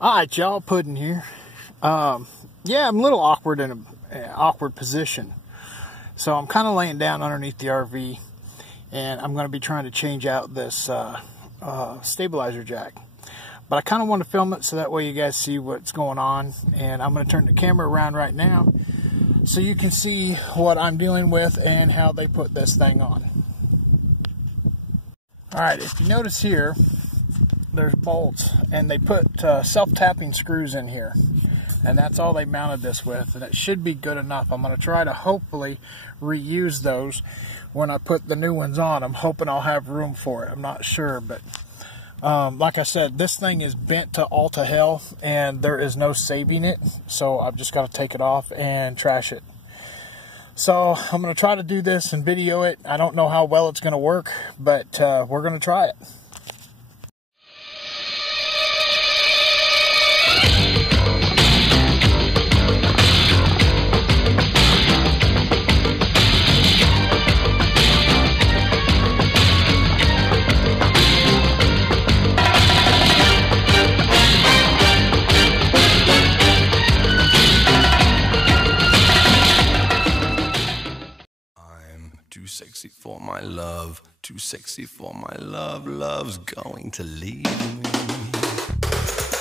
Alright, y'all, Puddin' here. Yeah, I'm a little awkward in an awkward position. So I'm kind of laying down underneath the RV, and I'm going to be trying to change out this stabilizer jack. But I kind of want to film it so that way you guys see what's going on. And I'm going to turn the camera around right now so you can see what I'm dealing with and how they put this thing on. Alright, if you notice here, there's bolts, and they put self-tapping screws in here, and that's all they mounted this with, and it should be good enough. I'm going to try to hopefully reuse those when I put the new ones on. I'm hoping I'll have room for it. I'm not sure, but like I said, this thing is bent to all to hell, and there is no saving it, so I've just got to take it off and trash it. So I'm going to try to do this and video it. I don't know how well it's going to work, but we're going to try it. Too sexy for my love, too sexy for my love, love's going to leave me.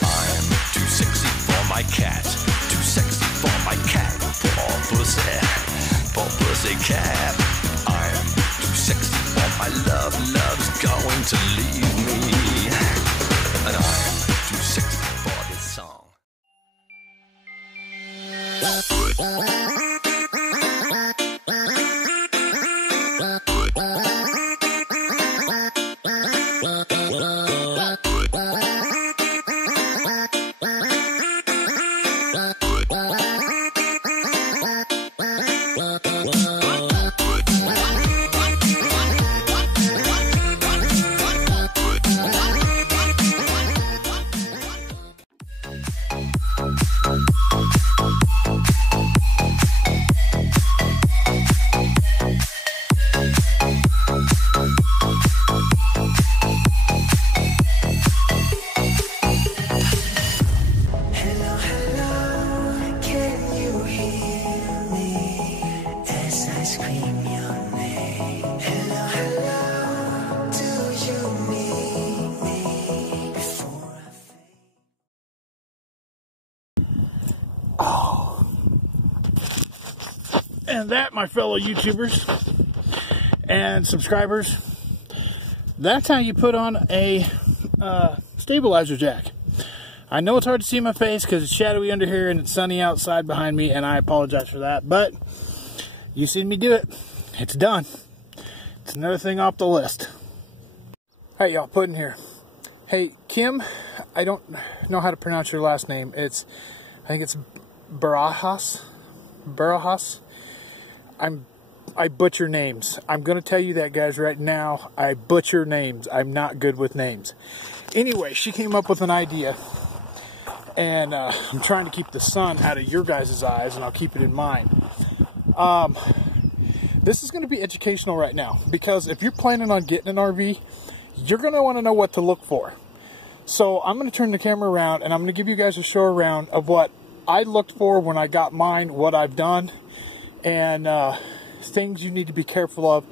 I'm too sexy for my cat, too sexy for my cat, poor pussy cat. I'm too sexy for my love, love's going to leave me. And I'm too sexy for this song. And that, my fellow YouTubers and subscribers, that's how you put on a stabilizer jack. I know it's hard to see my face because it's shadowy under here and it's sunny outside behind me, and I apologize for that, but you've seen me do it. It's done. It's another thing off the list. Alright, y'all, Puddin' here. Hey, Kim, I don't know how to pronounce your last name. I think it's Barajas. I butcher names. I'm going to tell you that, guys, right now. I butcher names. I'm not good with names. Anyway, she came up with an idea, and I'm trying to keep the sun out of your guys' eyes, and I'll keep it in mind. This is going to be educational right now, because if you're planning on getting an RV, you're going to want to know what to look for. So I'm going to turn the camera around, and I'm going to give you guys a show around of what I looked for when I got mine, what I've done, and things you need to be careful of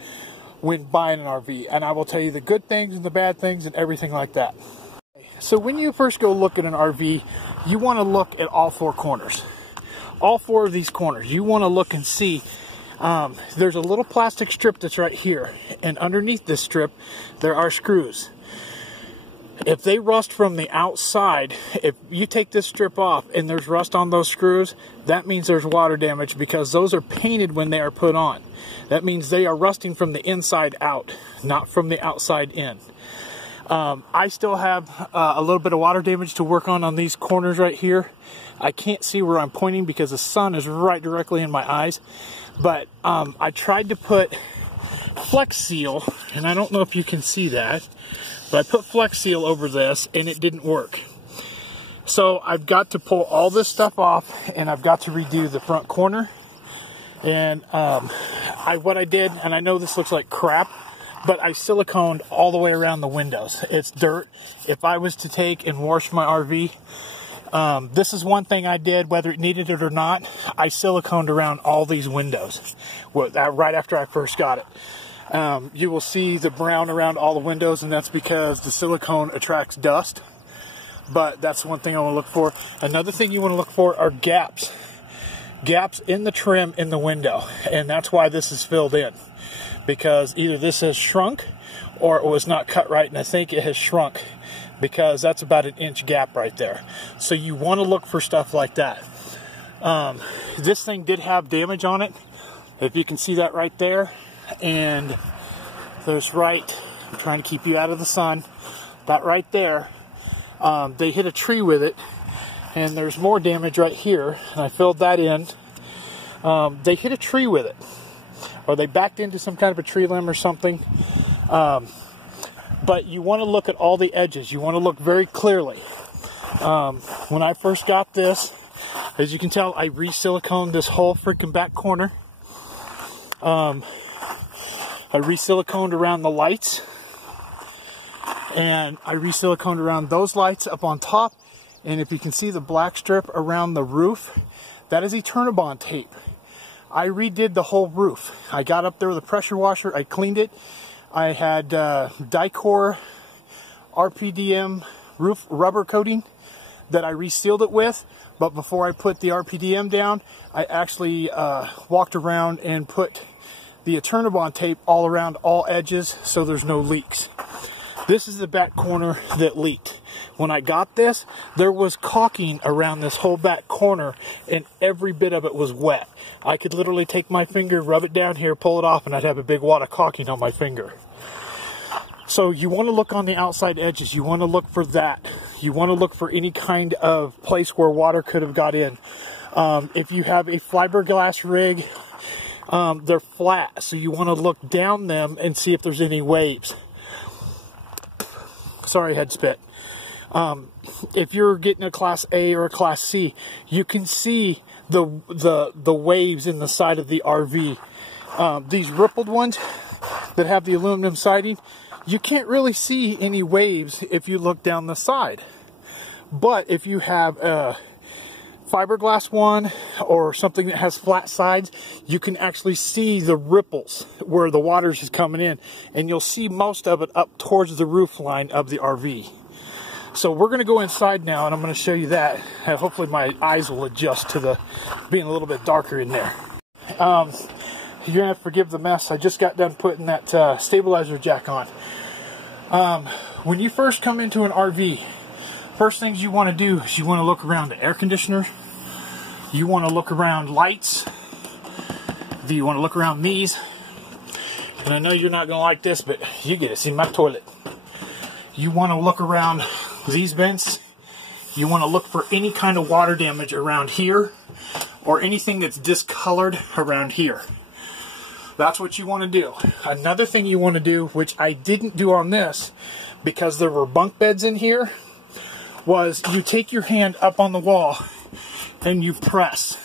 when buying an RV. And I will tell you the good things and the bad things and everything like that. So when you first go look at an RV, you want to look at all four corners. All four of these corners. You want to look and see. There's a little plastic strip that's right here. And underneath this strip, there are screws. If they rust from the outside, if you take this strip off and there's rust on those screws, that means there's water damage, because those are painted when they are put on. That means they are rusting from the inside out, not from the outside in. I still have a little bit of water damage to work on these corners right here. I can't see where I'm pointing because the sun is right directly in my eyes. But I tried to put Flex Seal, and I don't know if you can see that, but I put Flex Seal over this and it didn't work. So I've got to pull all this stuff off, and I've got to redo the front corner. And what I did, and I know this looks like crap, but I siliconed all the way around the windows. It's dirt. If I was to take and wash my RV, this is one thing I did, whether it needed it or not. I siliconed around all these windows right after I first got it. You will see the brown around all the windows, and that's because the silicone attracts dust. But that's one thing I want to look for. Another thing you want to look for are gaps. Gaps in the trim in the window. And that's why this is filled in. Because either this has shrunk or it was not cut right. And I think it has shrunk, because that's about an inch gap right there. So you want to look for stuff like that. This thing did have damage on it. If you can see that right there. And there's I'm trying to keep you out of the sun. That right there. They hit a tree with it, and there's more damage right here, and I filled that in. They hit a tree with it, or they backed into some kind of a tree limb or something. But you want to look at all the edges. You want to look very clearly. When I first got this, as you can tell, I re-siliconed this whole freaking back corner. I re-siliconed around the lights. And I re-siliconed around those lights up on top. And if you can see the black strip around the roof, that is Eternabond tape. I redid the whole roof. I got up there with a pressure washer. I cleaned it. I had Dicor RPDM roof rubber coating that I resealed it with. But before I put the RPDM down, I actually walked around and put the Eternabond tape all around all edges so there's no leaks. This is the back corner that leaked. When I got this, there was caulking around this whole back corner, and every bit of it was wet. I could literally take my finger, rub it down here, pull it off, and I'd have a big wad of caulking on my finger. So you want to look on the outside edges. You want to look for that. You want to look for any kind of place where water could have got in. If you have a fiberglass rig, they're flat, so you want to look down them and see if there's any waves. Sorry, head spit. If you're getting a Class A or a Class C, you can see the waves in the side of the RV. These rippled ones that have the aluminum siding, you can't really see any waves if you look down the side. But if you have a fiberglass one or something that has flat sides, you can actually see the ripples where the water is coming in, and you'll see most of it up towards the roof line of the RV. So we're going to go inside now, and I'm going to show you that. Hopefully my eyes will adjust to the being a little bit darker in there. You're going to have to forgive the mess. I just got done putting that stabilizer jack on. When you first come into an RV, first things you want to do is you want to look around the air conditioner. You want to look around lights. You want to look around these. And I know you're not going to like this, but you get to see my toilet. You want to look around these vents. You want to look for any kind of water damage around here, or anything that's discolored around here. That's what you want to do. Another thing you want to do, which I didn't do on this because there were bunk beds in here, was you take your hand up on the wall and you press.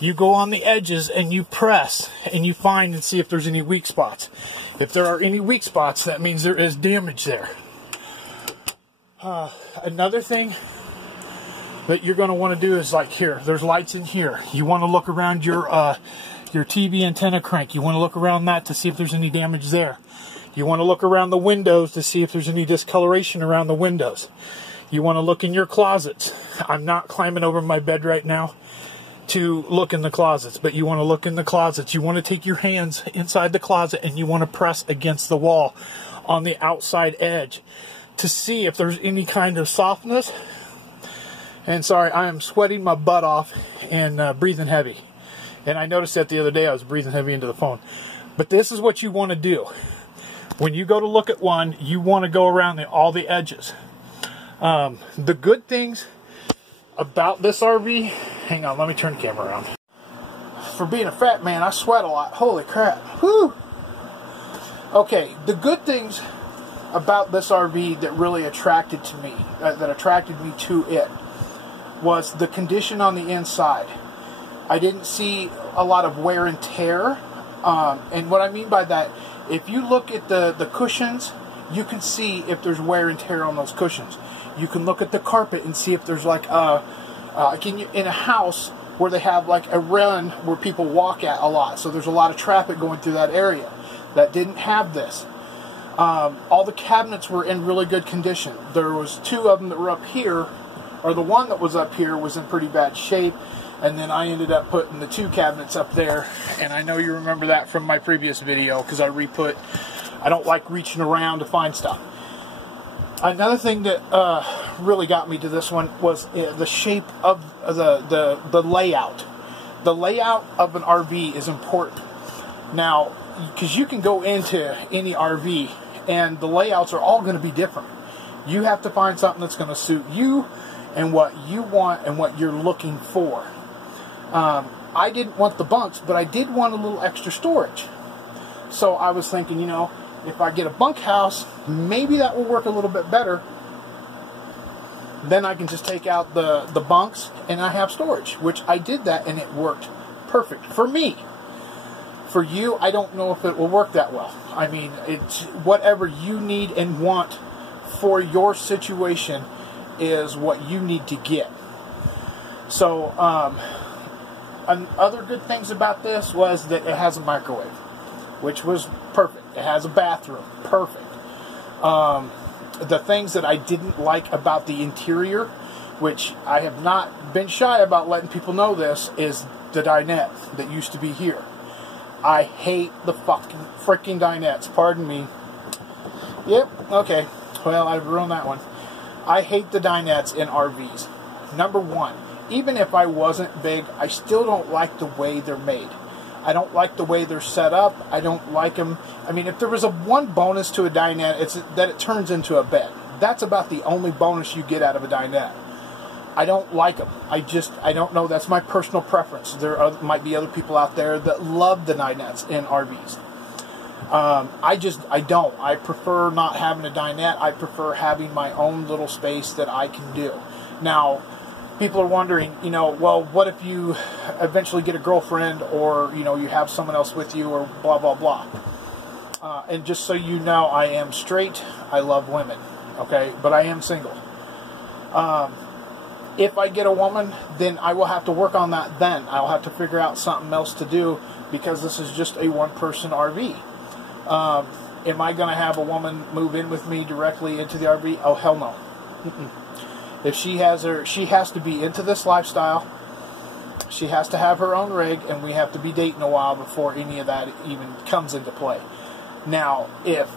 You go on the edges and you press and you find and see if there's any weak spots. If there are any weak spots, that means there is damage there. Another thing that you're going to want to do is, like here, there's lights in here. You want to look around your TV antenna crank. You want to look around that to see if there's any damage there. You want to look around the windows to see if there's any discoloration around the windows. You want to look in your closets. I'm not climbing over my bed right now to look in the closets, but you want to look in the closets. You want to take your hands inside the closet and you want to press against the wall on the outside edge to see if there's any kind of softness. And sorry, I am sweating my butt off and breathing heavy. And I noticed that the other day I was breathing heavy into the phone. But this is what you want to do. When you go to look at one, you want to go around all the edges. The good things about this RV, hang on, let me turn the camera around. For being a fat man, I sweat a lot. Holy crap. Whew. Okay, the good things about this RV that really attracted me to it, was the condition on the inside. I didn't see a lot of wear and tear. And what I mean by that, if you look at the cushions, you can see if there's wear and tear on those cushions. You can look at the carpet and see if there's like in a house where they have like a run where people walk at a lot. So there's a lot of traffic going through that area. That didn't have this. All the cabinets were in really good condition. There was 2 of them that were up here, or the one that was up here was in pretty bad shape, and then I ended up putting the 2 cabinets up there, and I know you remember that from my previous video, because I don't like reaching around to find stuff. Another thing that really got me to this one was the shape of the layout. The layout of an RV is important. Now, because you can go into any RV and the layouts are all going to be different. You have to find something that's going to suit you and what you want and what you're looking for. I didn't want the bunks, but I did want a little extra storage. So I was thinking, you know, if I get a bunkhouse, maybe that will work a little bit better. Then I can just take out the bunks and I have storage, which I did that and it worked perfect for me. For you, I don't know if it will work that well. I mean, it's whatever you need and want for your situation is what you need to get. So, other good things about this was that it has a microwave, which was perfect. It has a bathroom, perfect. The things that I didn't like about the interior, which I have not been shy about letting people know this, is the dinette that used to be here. I hate the freaking dinettes. Pardon me. Yep, okay. Well, I've ruined that one. I hate the dinettes in RVs. Number one, even if I wasn't big, I still don't like the way they're made. I don't like the way they're set up. I don't like them. I mean, if there was one bonus to a dinette, it's that it turns into a bed. That's about the only bonus you get out of a dinette. I don't like them. I don't know. That's my personal preference. There might be other people out there that love the dinettes in RVs. I don't. I prefer not having a dinette. I prefer having my own little space that I can do. Now, people are wondering, you know, well, what if you eventually get a girlfriend, or, you know, you have someone else with you, or blah, blah, blah. And just so you know, I am straight. I love women. Okay? But I am single. If I get a woman, then I will have to work on that then. I'll have to figure out something else to do, because this is just a one-person RV. Am I going to have a woman move in with me directly into the RV? Oh, hell no. If she has to be into this lifestyle. She has to have her own rig, and we have to be dating a while before any of that even comes into play. Now, if,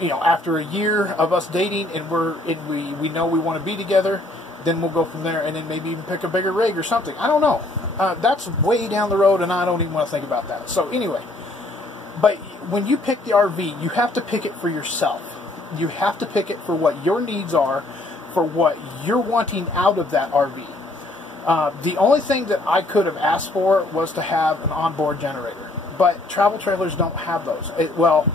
you know, after a year of us dating and we know we want to be together, then we'll go from there, and then maybe even pick a bigger rig or something. I don't know. That's way down the road, and I don't even want to think about that. So anyway, but when you pick the RV, you have to pick it for yourself. You have to pick it for what your needs are, for what you're wanting out of that RV. The only thing that I could have asked for was to have an onboard generator, but travel trailers don't have those. Well,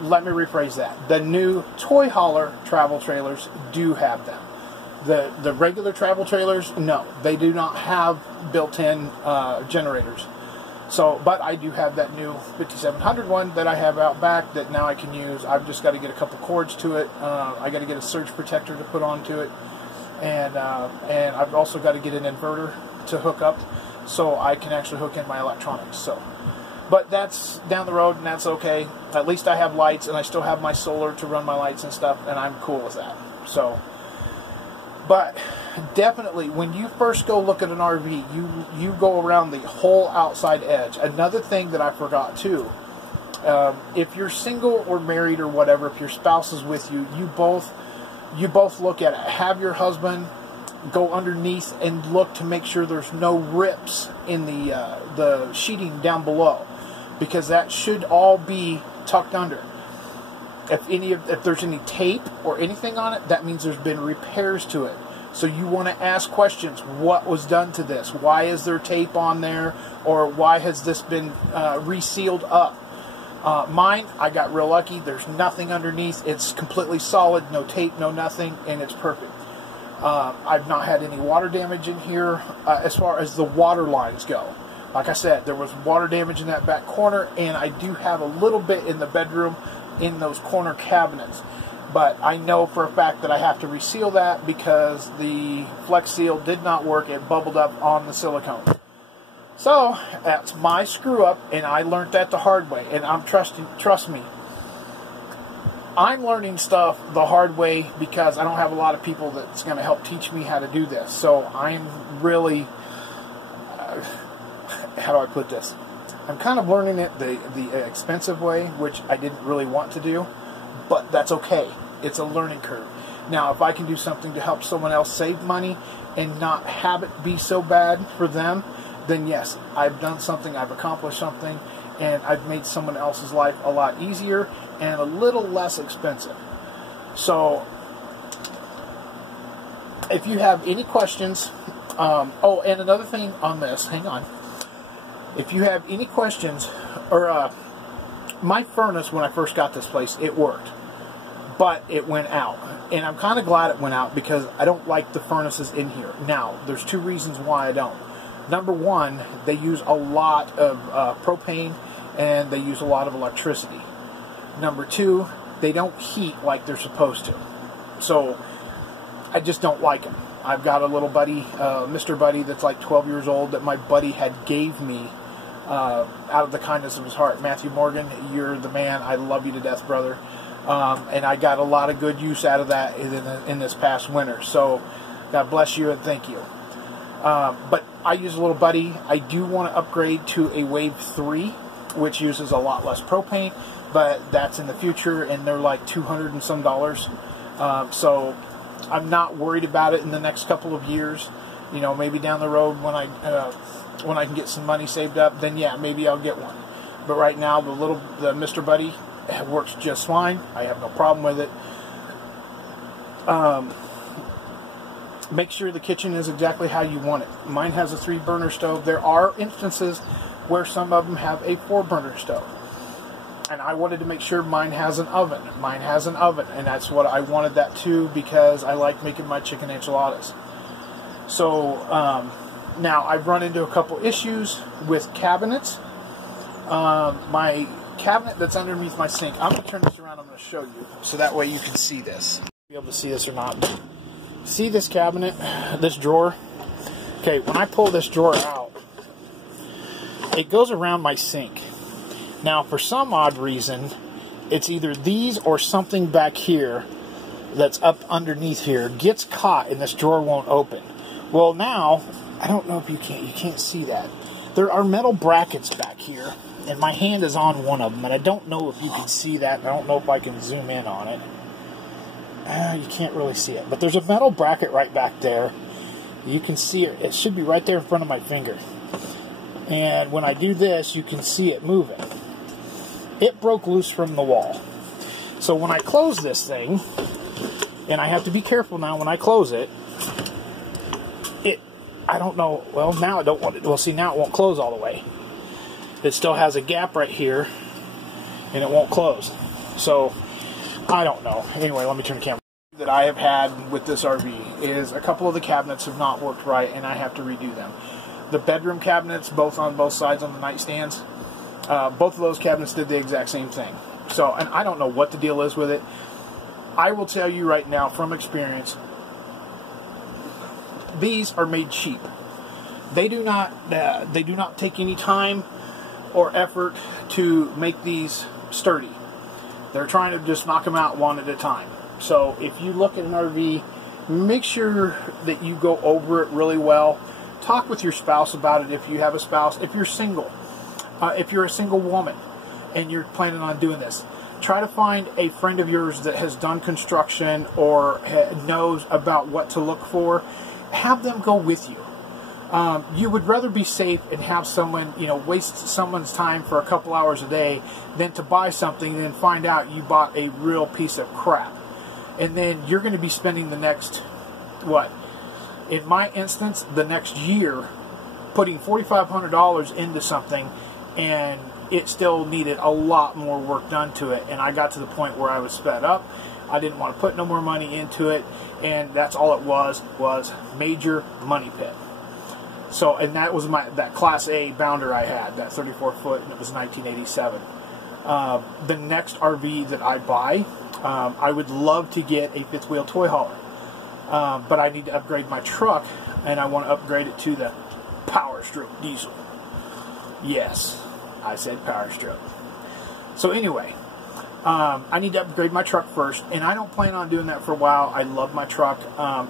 let me rephrase that. The new toy hauler travel trailers do have them. The regular travel trailers, no, they do not have built-in generators. So, but I do have that new 5700 one that I have out back that now I can use. I've just got to get a couple cords to it. I got to get a surge protector to put onto it, and I've also got to get an inverter to hook up so I can actually hook in my electronics. So, but that's down the road, and that's okay. At least I have lights, and I still have my solar to run my lights and stuff, and I'm cool with that. So. But definitely, when you first go look at an RV, you go around the whole outside edge. Another thing that I forgot too, if you're single or married or whatever, if your spouse is with you, you both look at it. Have your husband go underneath and look to make sure there's no rips in the sheeting down below, because that should all be tucked under. If there's any tape or anything on it, that means there's been repairs to it. So you want to ask questions. What was done to this? Why is there tape on there? Or why has this been resealed up? Mine, I got real lucky. There's nothing underneath. It's completely solid, no tape, no nothing, and it's perfect. I've not had any water damage in here as far as the water lines go. Like I said, there was water damage in that back corner, and I do have a little bit in the bedroom in those corner cabinets. But I know for a fact that I have to reseal that because the Flex Seal did not work. It bubbled up on the silicone. So, that's my screw up, and I learned that the hard way. And trust me, I'm learning stuff the hard way because I don't have a lot of people that's going to help teach me how to do this. So, I'm really, how do I put this? I'm kind of learning it the expensive way, which I didn't really want to do. But that's okay. It's a learning curve. Now, if I can do something to help someone else save money and not have it be so bad for them, then yes, I've done something, I've accomplished something, and I've made someone else's life a lot easier and a little less expensive. So, if you have any questions, oh, and another thing on this, hang on. If you have any questions, or my furnace, when I first got this place, it worked. But it went out. And I'm kind of glad it went out because I don't like the furnaces in here. Now, there's two reasons why I don't. Number one, they use a lot of propane and they use a lot of electricity. Number two, they don't heat like they're supposed to. So, I just don't like them. I've got a little buddy, Mr. Buddy, that's like 12 years old that my buddy had gave me out of the kindness of his heart. Matthew Morgan, you're the man. I love you to death, brother. And I got a lot of good use out of that in this past winter. So, God bless you and thank you. But I use a little buddy. I do want to upgrade to a Wave 3, which uses a lot less propane, but that's in the future, and they're like $200 and some. So, I'm not worried about it in the next couple of years. You know, maybe down the road when I can get some money saved up, then yeah, maybe I'll get one. But right now, the Mr. Buddy works just fine. I have no problem with it. Make sure the kitchen is exactly how you want it. Mine has a 3-burner stove. There are instances where some of them have a 4-burner stove. And I wanted to make sure mine has an oven. Mine has an oven, and that's what I wanted that too because I like making my chicken enchiladas. So, now I've run into a couple issues with cabinets. My cabinet that's underneath my sink, I'm going to turn this around, I'm going to show you, so that way you can see this. Be able to see this or not. See this cabinet, this drawer? Okay, when I pull this drawer out, it goes around my sink. Now, for some odd reason, it's either these or something back here that's up underneath here gets caught and this drawer won't open. Well, now, I don't know if you can't see that. There are metal brackets back here, and my hand is on one of them, and I don't know if you can see that. I don't know if I can zoom in on it. You can't really see it, but there's a metal bracket right back there. You can see it. It should be right there in front of my finger. And when I do this, you can see it moving. It broke loose from the wall. So when I close this thing, and I have to be careful now when I close it, I don't know, well, now I don't want it, well, see, now it won't close all the way. It still has a gap right here, and it won't close. So, I don't know. Anyway, let me turn the camera. That I have had with this RV is a couple of the cabinets have not worked right, and I have to redo them. The bedroom cabinets, on both sides on the nightstands, both of those cabinets did the exact same thing. So, and I don't know what the deal is with it. I will tell you right now from experience, these are made cheap. They do not take any time or effort to make these sturdy. They're trying to just knock them out one at a time. So if you look at an RV, make sure that you go over it really well. Talk with your spouse about it if you have a spouse. If you're single, if you're a single woman and you're planning on doing this, try to find a friend of yours that has done construction or knows about what to look for. Have them go with you. You would rather be safe and have someone, waste someone's time for a couple hours a day than to buy something and then find out you bought a real piece of crap. And then you're going to be spending the next, in my instance, the next year, putting $4,500 into something, and it still needed a lot more work done to it, and I got to the point where I was fed up. I didn't want to put no more money into it, and that's all it was major money pit. So, and that was that Class A bounder I had, that 34 foot, and it was 1987. The next RV that I buy, I would love to get a fifth wheel toy hauler, but I need to upgrade my truck, and I want to upgrade it to the Power Stroke diesel. Yes, I said Power Stroke. So anyway, I need to upgrade my truck first, and I don't plan on doing that for a while. I love my truck.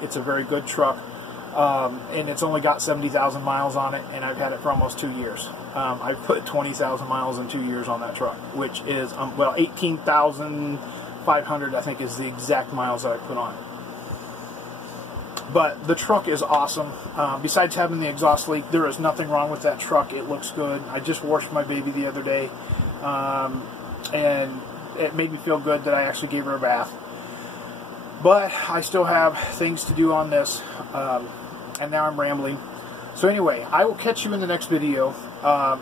It's a very good truck, and it's only got 70,000 miles on it, and I've had it for almost 2 years. I've put 20,000 miles in 2 years on that truck, which is, well, 18,500, I think, is the exact miles that I put on it. But the truck is awesome. Besides having the exhaust leak, there is nothing wrong with that truck. It looks good. I just washed my baby the other day, and it made me feel good that I actually gave her a bath. But I still have things to do on this, and now I'm rambling. So anyway, I will catch you in the next video,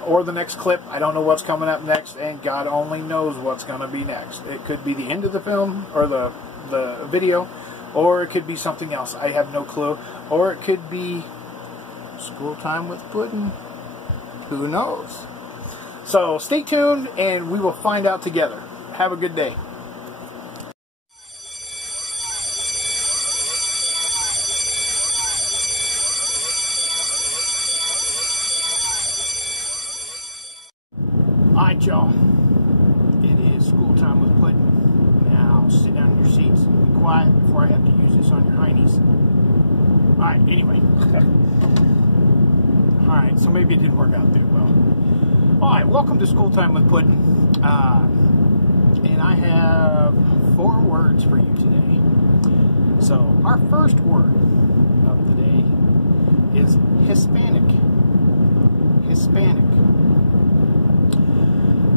or the next clip. I don't know what's coming up next, and God only knows what's going to be next. It could be the end of the film, or the video, or it could be something else. I have no clue. Or it could be school time with pudding. Who knows? So stay tuned, and we will find out together. Have a good day. Alright, y'all. It is school time with pudding. Now sit down in your seats. Be quiet before I have to use this on your heinies. Alright, anyway. Alright, so maybe it didn't work out that well. Alright, welcome to School Time with Pudding. And I have 4 words for you today. So, our first word of the day is Hispanic. Hispanic.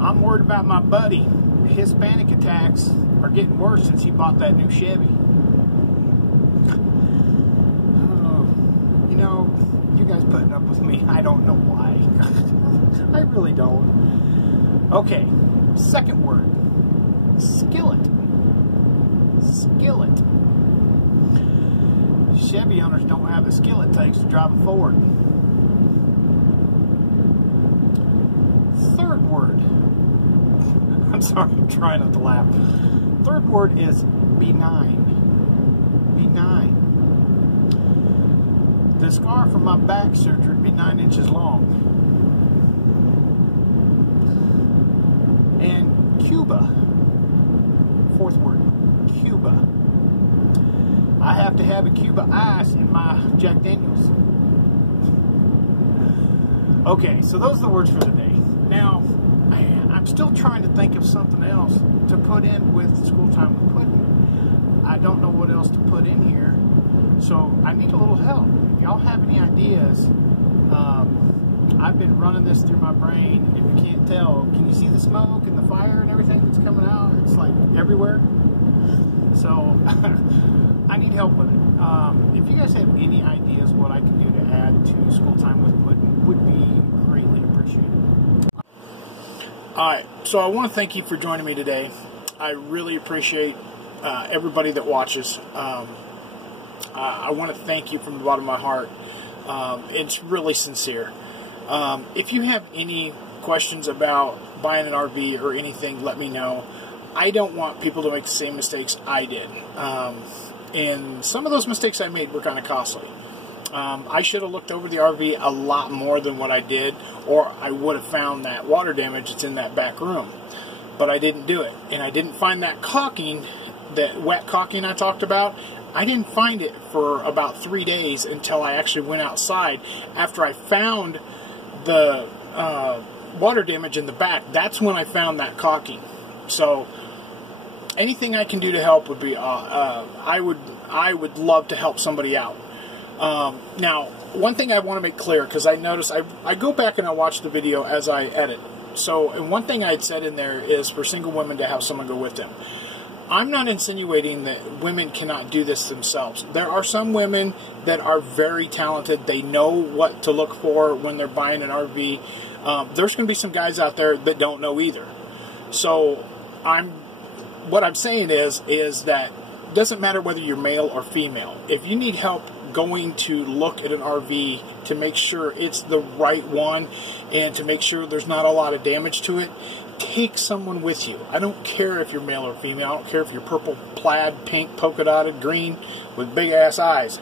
I'm worried about my buddy. Hispanic attacks are getting worse since he bought that new Chevy. You know, you guys putting up with me, I don't know why. I really don't. Okay, second word. Skillet. Skillet. Chevy owners don't have the skill it takes to drive a Ford. Third word. I'm sorry, I'm trying not to laugh. Third word is benign. Benign. The scar from my back surgery would be 9 inches long. And Cuba. Fourth word. Cuba. I have to have a Cuba Ice in my Jack Daniels. Okay, so those are the words for the day. Now, I'm still trying to think of something else to put in with School Time with Pudding. I don't know what else to put in here, so I need a little help. If y'all have any ideas, I've been running this through my brain. If you can't tell, can you see the smoke and the fire and everything that's coming out? It's like everywhere. So I need help with it. If you guys have any ideas what I can do to add to School Time with Pudding, would be greatly appreciated. Alright, so I want to thank you for joining me today. I really appreciate everybody that watches. I want to thank you from the bottom of my heart. It's really sincere. If you have any questions about buying an RV or anything, let me know. I don't want people to make the same mistakes I did. And some of those mistakes I made were kind of costly. I should have looked over the RV a lot more than what I did, or I would have found that water damage that's in that back room. But I didn't do it. And I didn't find that caulking, that wet caulking I talked about. I didn't find it for about 3 days until I actually went outside. After I found the water damage in the back, that's when I found that caulking. So anything I can do to help would be, I would love to help somebody out. Now, one thing I want to make clear, because I noticed, I go back and I watch the video as I edit. So, and one thing I'd said in there is for single women to have someone go with them. I'm not insinuating that women cannot do this themselves. There are some women that are very talented. They know what to look for when they're buying an RV. There's going to be some guys out there that don't know either. So what I'm saying is that it doesn't matter whether you're male or female. If you need help going to look at an RV to make sure it's the right one and to make sure there's not a lot of damage to it, take someone with you. I don't care if you're male or female. I don't care if you're purple, plaid, pink, polka dotted, green with big ass eyes.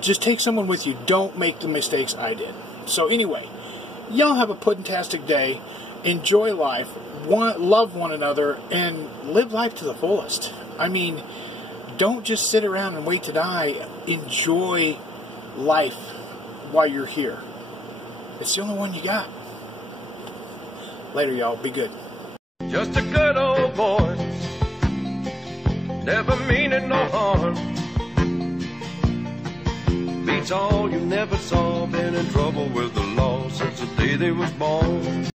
Just take someone with you. Don't make the mistakes I did. So anyway, y'all have a puddintastic day. Enjoy life. Love one another and live life to the fullest. I mean, don't just sit around and wait to die. Enjoy life while you're here. It's the only one you got. Later, y'all. Be good. Just a good old boy, never meaning no harm. Beats all you never saw, been in trouble with the law since the day they was born.